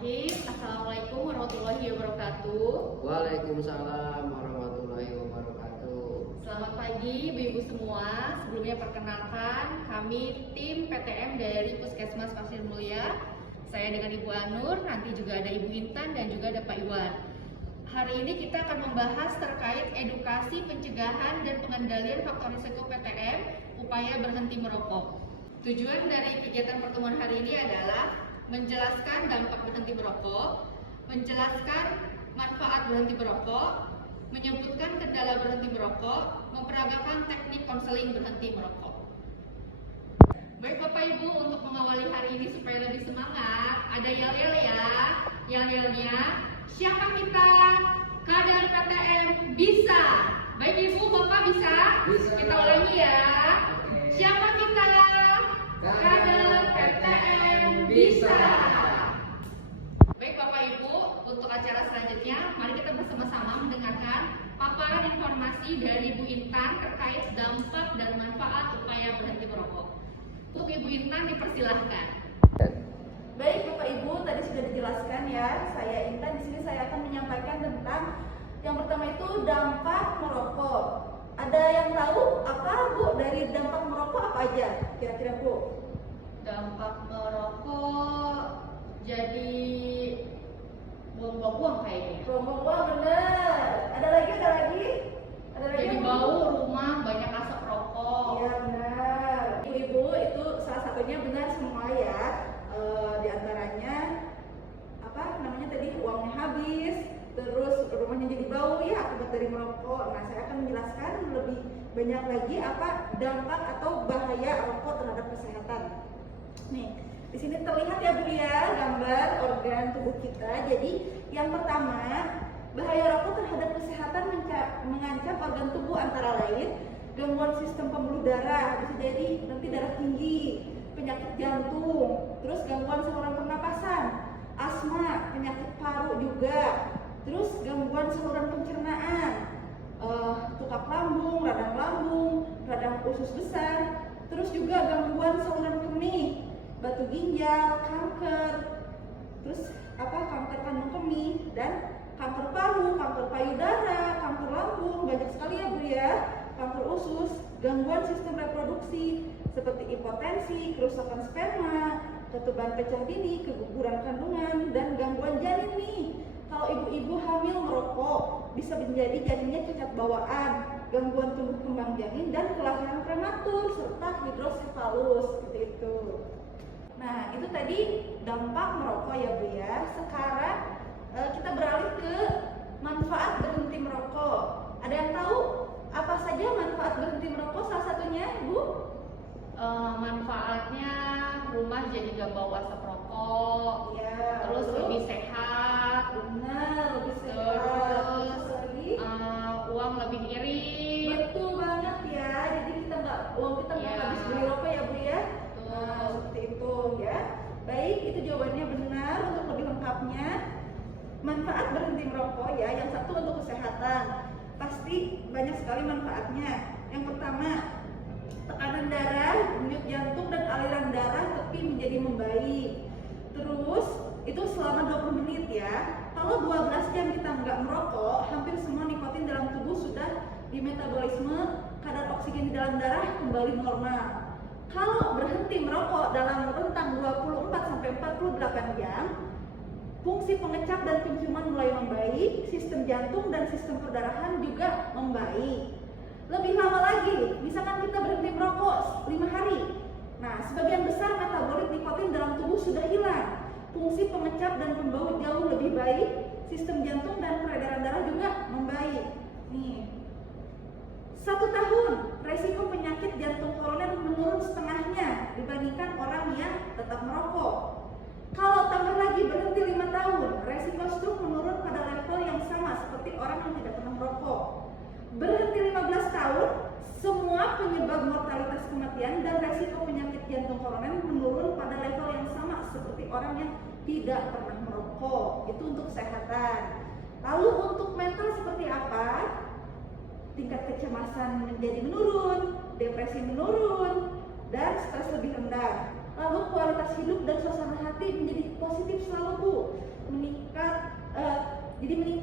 Bismillahirrahmanirrahim. Assalamualaikum warahmatullahi wabarakatuh. Waalaikumsalam warahmatullahi wabarakatuh. Selamat pagi ibu-ibu semua. Sebelumnya perkenalkan, kami tim PTM dari Puskesmas Pasir Mulia. Saya dengan Ibu Anur, nanti juga ada Ibu Intan dan juga ada Pak Iwan. Hari ini kita akan membahas terkait edukasi pencegahan dan pengendalian faktor risiko PTM, upaya berhenti merokok. Tujuan dari kegiatan pertemuan hari ini adalah menjelaskan dampak berhenti merokok, menjelaskan manfaat berhenti merokok, menyebutkan kendala berhenti merokok, memperagakan teknik konseling berhenti merokok. Baik Bapak Ibu, untuk mengawali hari ini supaya lebih semangat, ada yel-yel ya. Yel-yelnya, siapa kita? Kader PTM bisa. Baik Ibu, Bapak bisa? Bisa. Kita ulangi ya. Oke. Siapa kita? Kader PTM bisa. Baik Bapak Ibu, untuk acara selanjutnya, mari kita bersama-sama mendengarkan paparan informasi dari Ibu Intan terkait dampak dan manfaat upaya berhenti merokok. Untuk Ibu Intan dipersilahkan. Baik Bapak Ibu, tadi sudah dijelaskan ya. Saya Intan, di sini saya akan menyampaikan tentang yang pertama itu dampak merokok. Ada yang tahu apa Bu dari dampak merokok apa aja? Kira-kira Bu? Dampak merokok jadi buang-buang kayaknya. Buang-buang bener. Ada lagi? Jadi bau rumah banyak asap rokok. Iya benar. Ibu-ibu itu salah satunya benar semua ya. Di antaranya apa namanya tadi uangnya habis, terus rumahnya jadi bau ya akibat dari merokok. Nah, saya akan menjelaskan lebih banyak lagi apa dampak atau bahaya rokok terhadap kesehatan. Nih, di sini terlihat ya Bu ya gambar organ tubuh kita. Jadi yang pertama, bahaya rokok terhadap kesehatan mengancam organ tubuh antara lain gangguan sistem pembuluh darah, bisa jadi nanti darah tinggi, penyakit jantung, terus gangguan saluran pernapasan, asma, penyakit paru juga, terus gangguan saluran pencernaan, tukak lambung, radang usus besar, terus juga gangguan saluran kemih, batu ginjal, kanker, terus kanker kandung kemih dan kanker paru, kanker payudara, kanker lambung, banyak sekali ya Bu ya, kanker usus, gangguan sistem reproduksi seperti impotensi, kerusakan sperma, ketuban pecah dini, keguguran kandungan, dan gangguan janin nih. Kalau ibu-ibu hamil merokok, bisa menjadi janinnya cacat bawaan, gangguan tumbuh kembang janin, dan kelahiran prematur, serta hidrosefalus, seperti itu. Nah, itu tadi dampak merokok ya Bu ya. Sekarang kita beralih ke manfaat berhenti merokok. Ada yang tahu apa saja manfaat berhenti merokok? Salah satunya Bu? Manfaatnya rumah jadi gak bau asap rokok, Ya, terus lalu? lebih sehat, Benar, lebih sehat. terus Terus lagi? uang lebih irit. Betul banget ya. Jadi uang kita nggak Ya. habis beli rokok ya Bu ya. Betul. Nah, seperti itu ya. Baik, itu jawabannya benar. Untuk lebih lengkapnya, manfaat berhenti merokok ya. Yang satu untuk kesehatan, pasti banyak sekali manfaatnya. Yang pertama, tekanan darah, denyut jantung dan aliran darah tepi menjadi membaik. Terus itu selama 20 menit ya. Kalau 12 jam kita nggak merokok, hampir semua nikotin dalam tubuh sudah dimetabolisme, kadar oksigen di dalam darah kembali normal. Kalau berhenti merokok dalam rentang 24 sampai 48 jam, fungsi pengecap dan penciuman mulai membaik, sistem jantung dan sistem perdarahan juga membaik. Lebih lama lagi, misalkan kita berhenti merokok 5 hari. Nah, sebagian besar metabolit nikotin dalam tubuh sudah hilang. Fungsi pengecap dan pembau jauh lebih baik, sistem jantung dan peredaran darah juga membaik. Nih, 1 tahun resiko penyakit jantung koroner menurun setengahnya dibandingkan orang yang tetap merokok. Kalau tambah lagi berhenti 5 tahun, resiko stroke menurun pada level yang sama seperti orang yang tidak pernah merokok. Berhenti 15 tahun, semua penyebab mortalitas kematian dan resiko penyakit jantung koroner menurun pada level yang sama seperti orang yang tidak pernah merokok. Itu untuk kesehatan. Lalu untuk mental seperti apa? Tingkat kecemasan menjadi menurun, depresi menurun, dan stres lebih rendah. Lalu kualitas hidup dan suasana hati menjadi positif selalu Bu.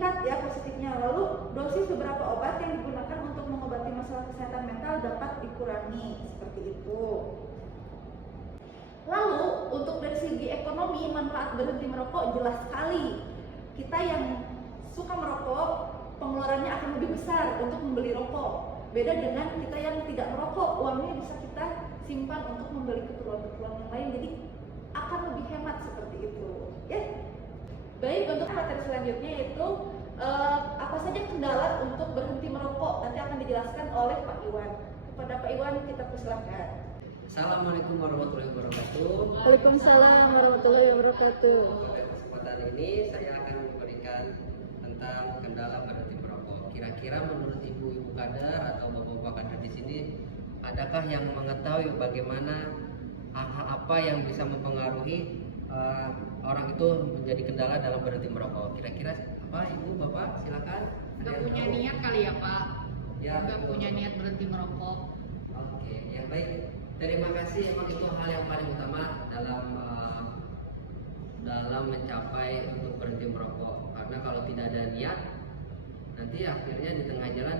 meningkat ya positifnya. Lalu dosis beberapa obat yang digunakan untuk mengobati masalah kesehatan mental dapat dikurangi, seperti itu. Lalu untuk dari segi ekonomi, manfaat berhenti merokok jelas sekali. Kita yang suka merokok, pengeluarannya akan lebih besar untuk membeli rokok. Beda dengan kita yang tidak merokok, uangnya bisa kita simpan untuk membeli keperluan-keperluan yang lain, jadi akan lebih hemat seperti itu. Ya. Baik, untuk materi selanjutnya yaitu apa saja kendala untuk berhenti merokok, nanti akan dijelaskan oleh Pak Iwan. Kepada Pak Iwan kita persilahkan. Assalamualaikum warahmatullahi wabarakatuh. Waalaikumsalam warahmatullahi wabarakatuh. Pada kesempatan ini saya akan memberikan tentang kendala berhenti merokok. Kira-kira menurut ibu-ibu kader atau bapak-bapak kader di sini, adakah yang mengetahui bagaimana hal apa yang bisa mempengaruhi orang itu menjadi kendala dalam berhenti merokok? Kira-kira apa, ibu, bapak? Silakan. Nggak punya niat kali ya Pak? Ya, Nggak betul. punya niat berhenti merokok. Oke, yang baik. Terima kasih. Emang itu hal yang paling utama dalam mencapai untuk berhenti merokok. Karena kalau tidak ada niat, nanti akhirnya di tengah jalan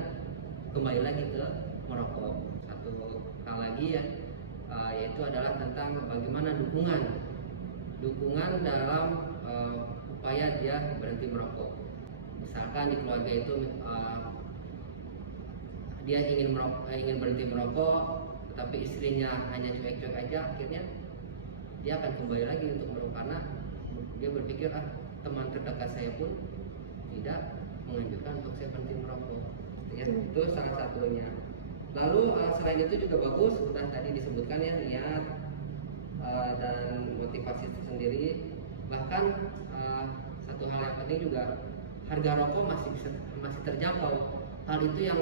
kembali lagi ke merokok. Satu hal lagi ya, yaitu adalah tentang bagaimana dukungan dalam upaya dia berhenti merokok. Misalkan di keluarga itu dia ingin berhenti merokok, tetapi istrinya hanya cuek-cuek aja, akhirnya dia akan kembali lagi untuk merokok karena dia berpikir teman terdekat saya pun tidak menganjurkan untuk saya berhenti merokok. Ya, itu salah satunya. Lalu selain itu juga bagus, sudah tadi disebutkan ya, niat dan motivasi itu sendiri. Bahkan satu hal yang penting juga, harga rokok masih terjangkau. Hal itu yang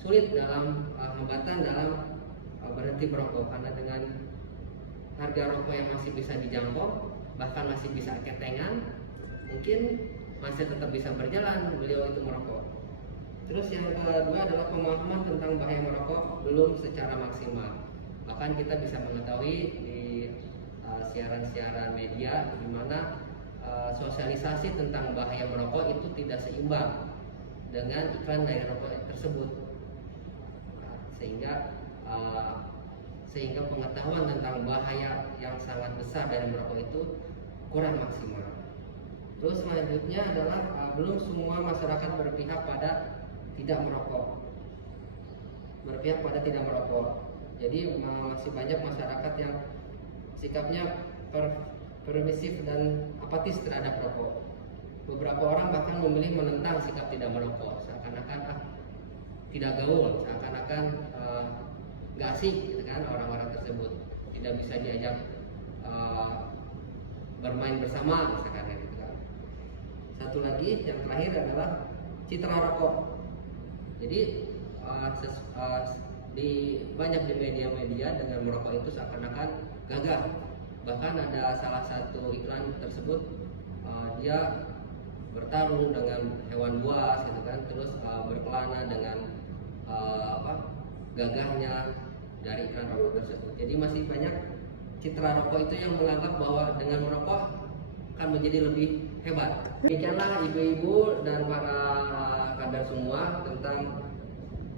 sulit dalam hambatan dalam berhenti merokok, karena dengan harga rokok yang masih bisa dijangkau, bahkan masih bisa ketengan, mungkin masih tetap bisa berjalan beliau itu merokok. Terus yang kedua adalah pemahaman tentang bahaya merokok belum secara maksimal. Bahkan kita bisa mengetahui di siaran-siaran media di mana sosialisasi tentang bahaya merokok itu tidak seimbang dengan iklan dari rokok tersebut, sehingga pengetahuan tentang bahaya yang sangat besar dari merokok itu kurang maksimal. Terus selanjutnya adalah belum semua masyarakat berpihak pada tidak merokok. Jadi masih banyak masyarakat yang sikapnya permisif dan apatis terhadap rokok. Beberapa orang bahkan memilih menentang sikap tidak merokok, seakan-akan tidak gaul, seakan-akan nggak asik, gitu kan, orang-orang tersebut tidak bisa diajak bermain bersama, misalkan gitu kan. Satu lagi yang terakhir adalah citra rokok. Jadi banyak di media-media dengan merokok itu seakan-akan gagah. Bahkan ada salah satu iklan tersebut dia bertarung dengan hewan buas, gitu kan, terus berkelana dengan gagahnya dari iklan rokok tersebut. Jadi masih banyak citra rokok itu yang menganggap bahwa dengan merokok akan menjadi lebih hebat. Demikianlah ibu-ibu dan para kader semua tentang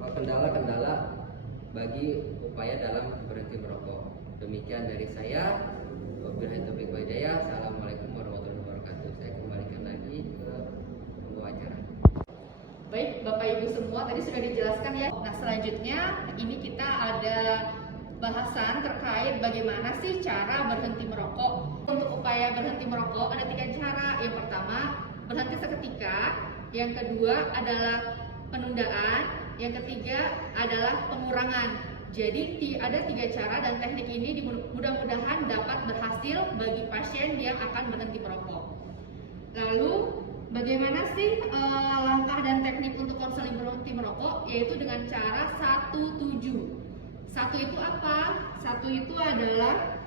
kendala-kendala bagi upaya dalam berhenti merokok. Demikian dari saya. Wabillahi taufiq wal hidayah. Assalamualaikum warahmatullahi wabarakatuh. Saya kembalikan lagi ke pembawa acara. Baik, Bapak Ibu semua tadi sudah dijelaskan ya. Nah, selanjutnya ini kita ada bahasan terkait bagaimana sih cara berhenti merokok. Untuk upaya berhenti merokok ada 3 cara. Yang pertama, berhenti seketika. Yang kedua adalah penundaan. Yang ketiga adalah pengurangan. Jadi ada 3 cara dan teknik ini mudah-mudahan dapat berhasil bagi pasien yang akan berhenti merokok. Lalu bagaimana sih langkah dan teknik untuk konseling berhenti merokok? Yaitu dengan cara 1-7. 1 itu apa? 1 itu adalah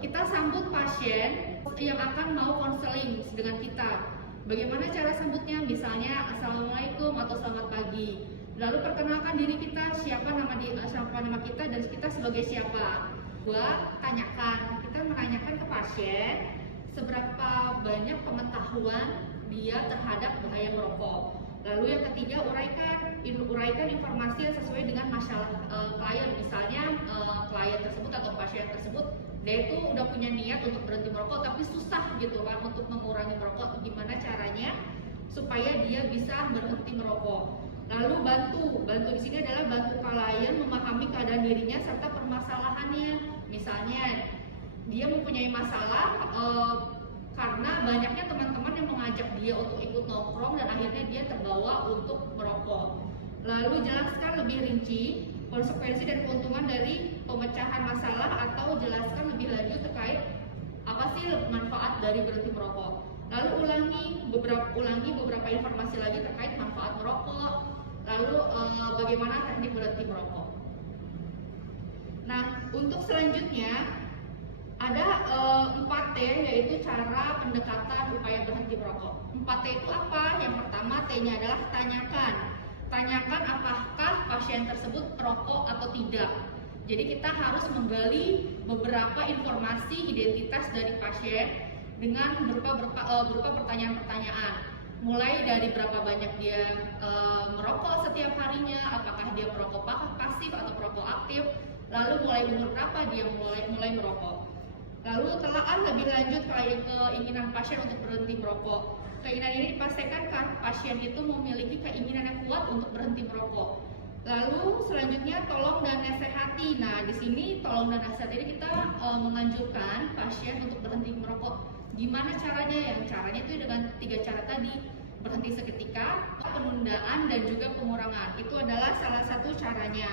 kita sambut pasien yang akan mau konseling dengan kita. Bagaimana cara sambutnya? Misalnya assalamualaikum atau selamat pagi. Lalu perkenalkan diri kita, siapa nama kita dan kita sebagai siapa. Kita menanyakan ke pasien seberapa memperbanyak pengetahuan dia terhadap bahaya merokok. Lalu yang ketiga, uraikan informasi yang sesuai dengan masalah klien. Misalnya klien tersebut atau pasien tersebut dia itu udah punya niat untuk berhenti merokok tapi susah gitu kan untuk mengurangi merokok. Gimana caranya supaya dia bisa berhenti merokok? Lalu bantu di sini adalah bantu klien memahami keadaan dirinya serta permasalahannya. Misalnya dia mempunyai masalah karena banyaknya teman-teman yang mengajak dia untuk ikut nongkrong dan akhirnya dia terbawa untuk merokok. Lalu jelaskan lebih rinci konsekuensi dan keuntungan dari pemecahan masalah atau jelaskan lebih lanjut terkait apa sih manfaat dari berhenti merokok. Lalu ulangi beberapa informasi lagi terkait manfaat merokok. Lalu bagaimana teknik berhenti merokok. Nah, untuk selanjutnya ada 4T, yaitu cara pendekatan upaya berhenti merokok. 4T itu apa? Yang pertama, T-nya adalah tanyakan. Tanyakan apakah pasien tersebut perokok atau tidak. Jadi kita harus menggali beberapa informasi identitas dari pasien dengan berupa pertanyaan-pertanyaan. Mulai dari berapa banyak dia merokok setiap harinya, apakah dia perokok pasif atau perokok aktif, lalu mulai umur berapa dia mulai merokok. Lalu telaah lebih lanjut keinginan pasien untuk berhenti merokok. Keinginan ini dipastikan kan pasien itu memiliki keinginan yang kuat untuk berhenti merokok. Lalu selanjutnya tolong dan nasihati. Nah, di sini tolong dan nasihat ini kita menganjurkan pasien untuk berhenti merokok. Gimana caranya? Yang caranya itu dengan 3 cara tadi. Berhenti seketika, penundaan, dan juga pengurangan. Itu adalah salah satu caranya.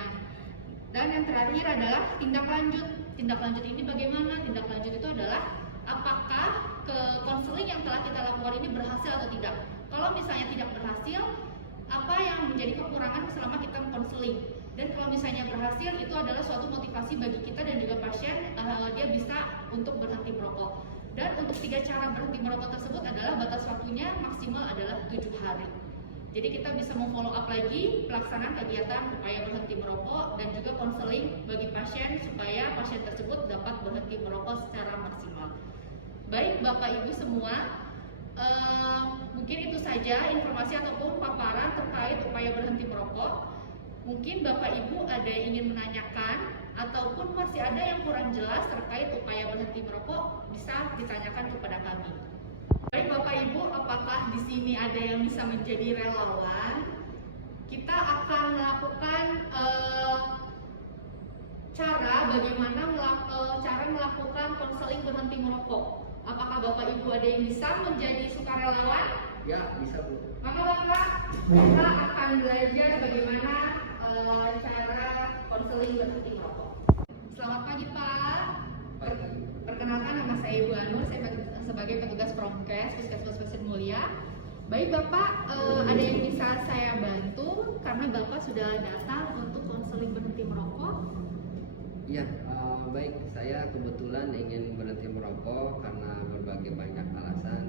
Dan yang terakhir adalah tindak lanjut. Tindak lanjut ini bagaimana? Tindak lanjut itu adalah apakah konseling yang telah kita lakukan ini berhasil atau tidak. Kalau misalnya tidak berhasil, apa yang menjadi kekurangan selama kita konseling. Dan kalau misalnya berhasil, itu adalah suatu motivasi bagi kita dan juga pasien, dia bisa untuk berhenti merokok. Dan untuk 3 cara berhenti merokok tersebut adalah batas waktunya maksimal adalah 7 hari. Jadi kita bisa memfollow up lagi pelaksanaan kegiatan upaya berhenti merokok dan juga konseling bagi pasien supaya pasien tersebut dapat berhenti merokok secara maksimal. Baik Bapak Ibu semua, mungkin itu saja informasi ataupun paparan terkait upaya berhenti merokok. Mungkin Bapak Ibu ada yang ingin menanyakan ataupun masih ada yang kurang jelas terkait upaya berhenti merokok, bisa ditanyakan kepada kami. Baik Bapak Ibu, apakah di sini ada yang bisa menjadi relawan? Kita akan melakukan cara bagaimana melakukan konseling berhenti merokok. Apakah Bapak Ibu ada yang bisa menjadi sukarelawan? Ya, bisa Bu. Maka Bapak, kita akan belajar bagaimana cara konseling berhenti merokok. Selamat pagi Pak. Perkenalkan nama saya Ibu Anur, saya sebagai petugas Promkes Puskesmas Pasir Mulia. Baik Bapak, ada yang bisa saya bantu karena Bapak sudah datang untuk konseling berhenti merokok? Iya, baik. Saya kebetulan ingin berhenti merokok karena berbagai banyak alasan.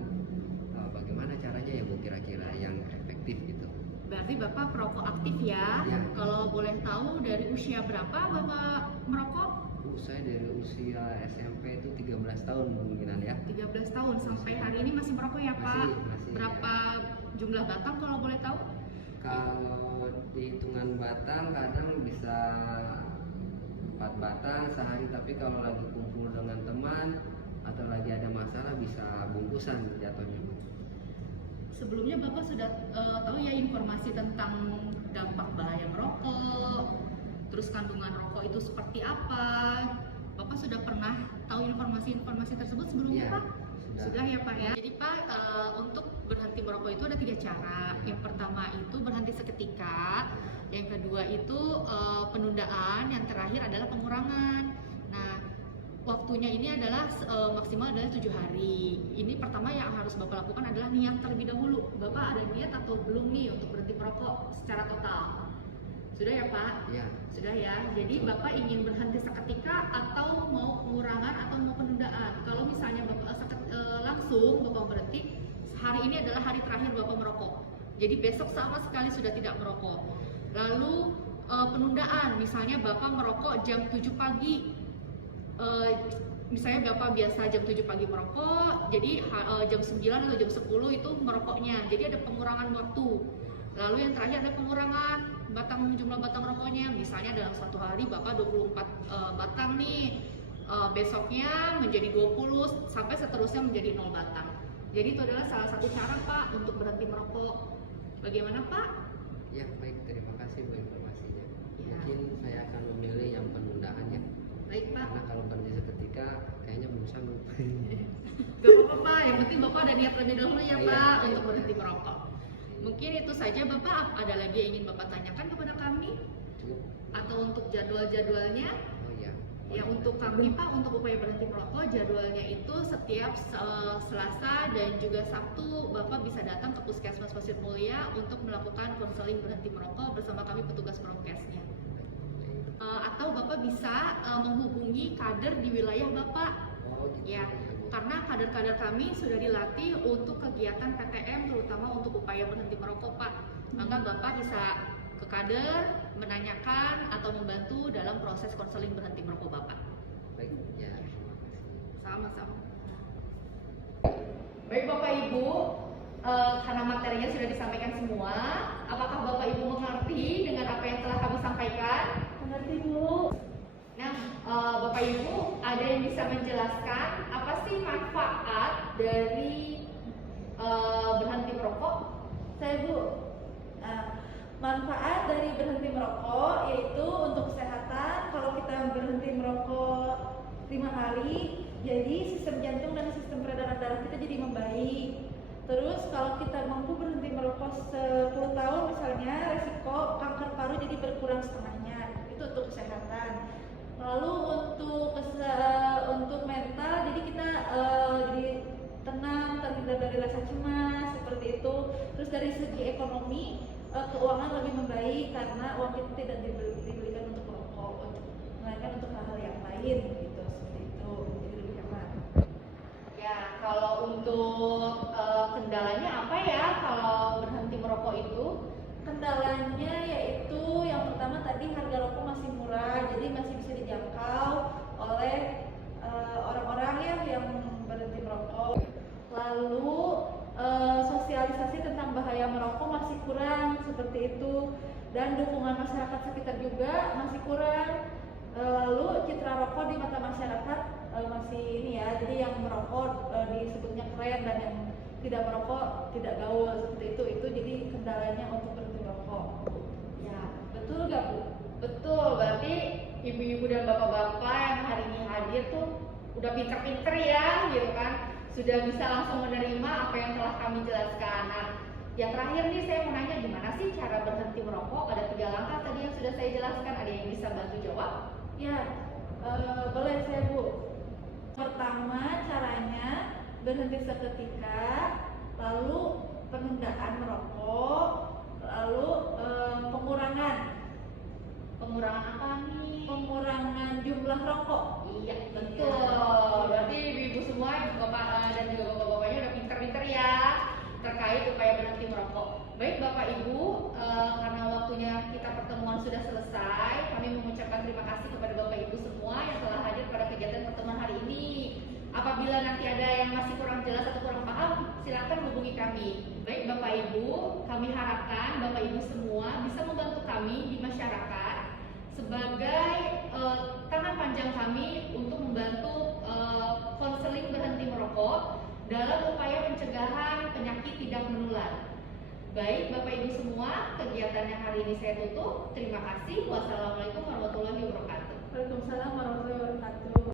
Bagaimana caranya ya Bu kira-kira yang efektif gitu? Berarti Bapak perokok aktif ya? Ya. Kalau boleh tahu dari usia berapa Bapak merokok? Saya dari usia SMP itu 13 tahun kemungkinan ya. 13 tahun sampai hari ini masih merokok ya Pak? Masih. Berapa jumlah batang kalau boleh tahu? Kalau dihitungan batang kadang bisa 4 batang sehari, tapi kalau lagi kumpul dengan teman atau lagi ada masalah bisa bungkusan jatuhnya. Sebelumnya Bapak sudah tahu ya informasi tentang dampak bahaya merokok, terus kandungan rokok itu seperti apa? Bapak sudah pernah tahu informasi-informasi tersebut sebelumnya Ya, Pak? Sudah ya Pak ya. Jadi Pak, untuk berhenti merokok itu ada 3 cara. Yang pertama itu berhenti seketika, yang kedua itu penundaan, yang terakhir adalah pengurangan. Nah, waktunya ini adalah maksimal adalah 7 hari. Ini pertama yang harus Bapak lakukan adalah niat terlebih dahulu. Bapak ada niat atau belum nih untuk berhenti merokok secara total? Sudah ya Pak? Ya. Sudah ya. Jadi Bapak ingin berhenti seketika atau mau pengurangan atau mau penundaan? Kalau misalnya Bapak langsung Bapak berhenti, hari ini adalah hari terakhir Bapak merokok. Jadi besok sama sekali sudah tidak merokok. Lalu penundaan, misalnya Bapak merokok jam 7 pagi, misalnya Bapak biasa jam 7 pagi merokok, jadi jam 9 atau jam 10 itu merokoknya. Jadi ada pengurangan waktu. Lalu yang terakhir ada pengurangan jumlah batang rokoknya. Misalnya dalam satu hari Bapak 24 batang nih, besoknya menjadi 20 sampai seterusnya menjadi 0 batang. Jadi itu adalah salah satu cara Pak untuk berhenti merokok. Bagaimana Pak? Ya baik, terima kasih Bu informasinya. Ya. Mungkin saya akan memilih yang penundaan ya. Baik Pak. Karena kalau berhenti seketika kayaknya belum sanggup. Gak apa-apa Pak, yang penting Bapak ada niat lebih dahulu ya Iya, Pak iya. untuk berhenti merokok. Mungkin itu saja Bapak, ada lagi yang ingin Bapak tanyakan kepada kami? Cukup. Atau untuk jadwal-jadwalnya? Oh iya. Ya untuk kami Pak, untuk upaya berhenti merokok jadwalnya itu setiap Selasa dan juga Sabtu Bapak bisa datang ke Puskesmas Pasir Mulia untuk melakukan konseling berhenti merokok bersama kami petugas prokesnya. Atau Bapak bisa menghubungi kader di wilayah Bapak. Oh gitu. Ya, karena kader-kader kami sudah dilatih untuk kegiatan PTM terutama untuk upaya berhenti merokok Pak. Maka Bapak bisa ke kader, menanyakan atau membantu dalam proses konseling berhenti merokok Bapak. Baik, ya terima kasih. Sama-sama. Baik Bapak Ibu, karena materinya sudah disampaikan semua, apakah Bapak Ibu mengerti dengan apa yang telah kami sampaikan? Mengerti Bu? Nah, Bapak Ibu, ada yang bisa menjelaskan apa sih manfaat dari berhenti merokok? Saya Bu. Nah, manfaat dari berhenti merokok yaitu untuk kesehatan. Kalau kita berhenti merokok 5 hari, jadi sistem jantung dan sistem peredaran darah kita jadi membaik. Terus kalau kita mampu berhenti merokok 10 tahun misalnya, resiko kanker paru jadi berkurang setengahnya. Itu untuk kesehatan. Lalu untuk mental, jadi kita jadi tenang, terhindar dari rasa cemas seperti itu. Terus dari segi ekonomi, keuangan lebih membaik karena uang kita tidak dibelikan untuk merokok, melainkan untuk hal-hal yang lain gitu, seperti itu. Jadi lebih hemat. Ya, kalau untuk kendalanya apa ya kalau berhenti merokok itu? Kendalanya yaitu yang pertama tadi harga rokok masih murah, jadi masih bisa dijangkau oleh orang-orang yang berhenti merokok. Lalu sosialisasi tentang bahaya merokok masih kurang seperti itu, dan dukungan masyarakat sekitar juga masih kurang. Lalu citra rokok di mata masyarakat masih ini ya, jadi yang merokok disebutnya keren dan yang tidak merokok tidak gaul seperti itu jadi kendalanya untuk berhenti merokok. Ya, betul gak Bu? Betul, berarti ibu-ibu dan bapak-bapak yang hari ini hadir tuh udah pinter-pinter ya, gitu kan? Sudah bisa langsung menerima apa yang telah kami jelaskan. Nah, yang terakhir nih saya mau nanya gimana sih cara berhenti merokok? Ada 3 langkah tadi yang sudah saya jelaskan. Ada yang bisa bantu jawab? Ya, boleh saya Bu. Pertama caranya berhenti seketika, lalu penundaan merokok, lalu Pengurangan apa nih? pengurangan jumlah rokok. Iya, betul. Berarti ibu-ibu semua, bapak dan juga bapak-bapaknya udah pinter-pinter ya terkait upaya berhenti merokok. Baik Bapak Ibu, karena waktunya kita pertemuan sudah selesai, kami mengucapkan terima kasih kepada Bapak Ibu semua yang telah hadir pada kegiatan pertemuan hari ini. Apabila nanti ada yang masih kurang jelas atau kurang paham, silakan hubungi kami. Baik Bapak Ibu, kami harapkan Bapak Ibu semua bisa membantu kami di masyarakat sebagai tangan panjang kami untuk membantu konseling berhenti merokok dalam upaya pencegahan penyakit tidak menular. Baik Bapak Ibu semua, kegiatan yang hari ini saya tutup. Terima kasih. Wassalamualaikum warahmatullahi wabarakatuh. Waalaikumsalam warahmatullahi wabarakatuh.